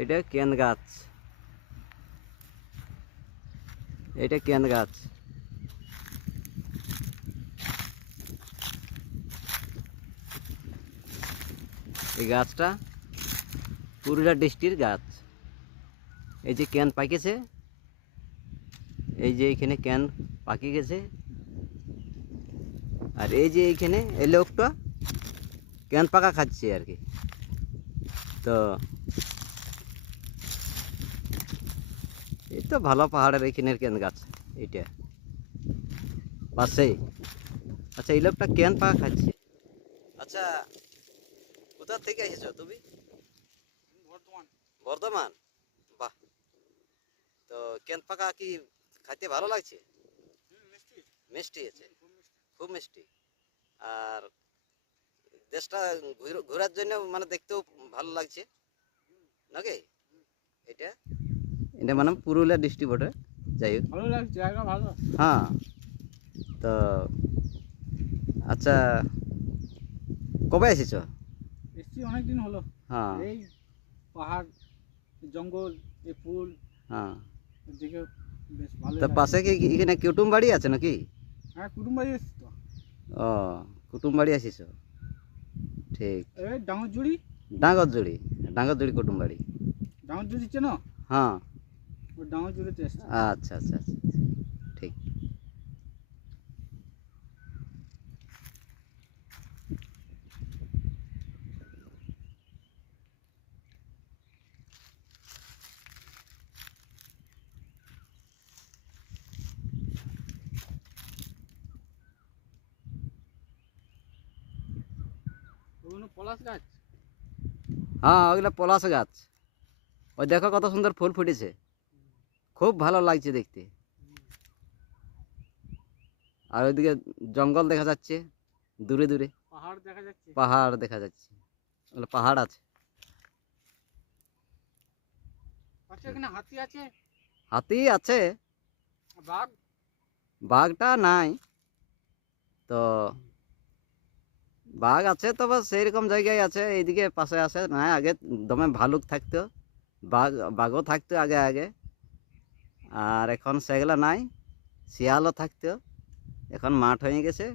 এটা কেন গাছ, এটা কেন গাছ। এই গাছটা পুরুলিয়া ডিস্ট্রিক্টের গাছ। এই যে কেন পাকিয়েছে, এই যে এইখানে কেন পাকি গেছে, আর এই যে এইখানে এই লোকটা কেন পাকা খাচ্ছে আর কি। তো এই তো ভালো পাহাড়ের এইখানের কেন গাছ এইটা পাশেই। আচ্ছা, এই লোকটা কেন পাকা খাচ্ছে। আচ্ছা, কোথা থেকে এসেছো তুমি? বর্ধমান। বর্ধমান, বাহ। তো কেন পাকা কি খাইতে ভালো লাগছে? মিষ্টি। মিষ্টি আছে, খুব মিষ্টি। খুব মিষ্টি। আর দেশটা ঘোরার জন্য মানে দেখতেও ভালো লাগছে নাকি? এটা এটা মানে পুরুলিয়া ডিস্ট্রিক্ট বটে, যাই হোক। ভালো লাগছে, জায়গা ভালো। হ্যাঁ, তো আচ্ছা, কবে এসেছ? এসছি অনেকদিন হলো। হ্যাঁ এই পাহাড়, জঙ্গল, এই ফুল হ্যাঁ। দেখে বেশ ভালো তা লাগে। পাশে কি এখানে কুটুম বাড়ি আছে নাকি? হ্যাঁ, কুটুম বাড়ি এসছি তো। ও, কুটুম বাড়ি আসিস, ঠিক। এই ডাঙরজুড়ি। ডাঙ্গরজুড়ি, ডাঙ্গরজুড়ি কুটুম বাড়ি। ডাঙরজুড়ি চেনো? হ্যাঁ, ওই ডাঙরজুড়িতে এসছি। আচ্ছা আচ্ছা আচ্ছা, ঠিক। ওগুলো পলাশ গাছ। হ্যাঁ, ওইগুলো পলাশ গাছ। ওই দেখো কত সুন্দর ফুল ফুটেছে, খুব ভালো লাগছে দেখতে। আর ওইদিকে জঙ্গল দেখা যাচ্ছে দূরে দূরে, পাহাড় দেখা যাচ্ছে। পাহাড় দেখা যাচ্ছে, ওগুলো পাহাড় আছে। আচ্ছা, এখানে হাতি আছে? হাতি আছে, বাঘ? বাঘটা নাই তো। বাঘ আছে, তবে সেইরকম জায়গায় আছে, এইদিকে পাশে আছে না। আগে দমে ভালুক থাকতো, বাঘও থাকতো আগে আগে, আর এখন সেগুলো নাই। শিয়ালও থাকতো, এখন মাঠ হয়ে গেছে।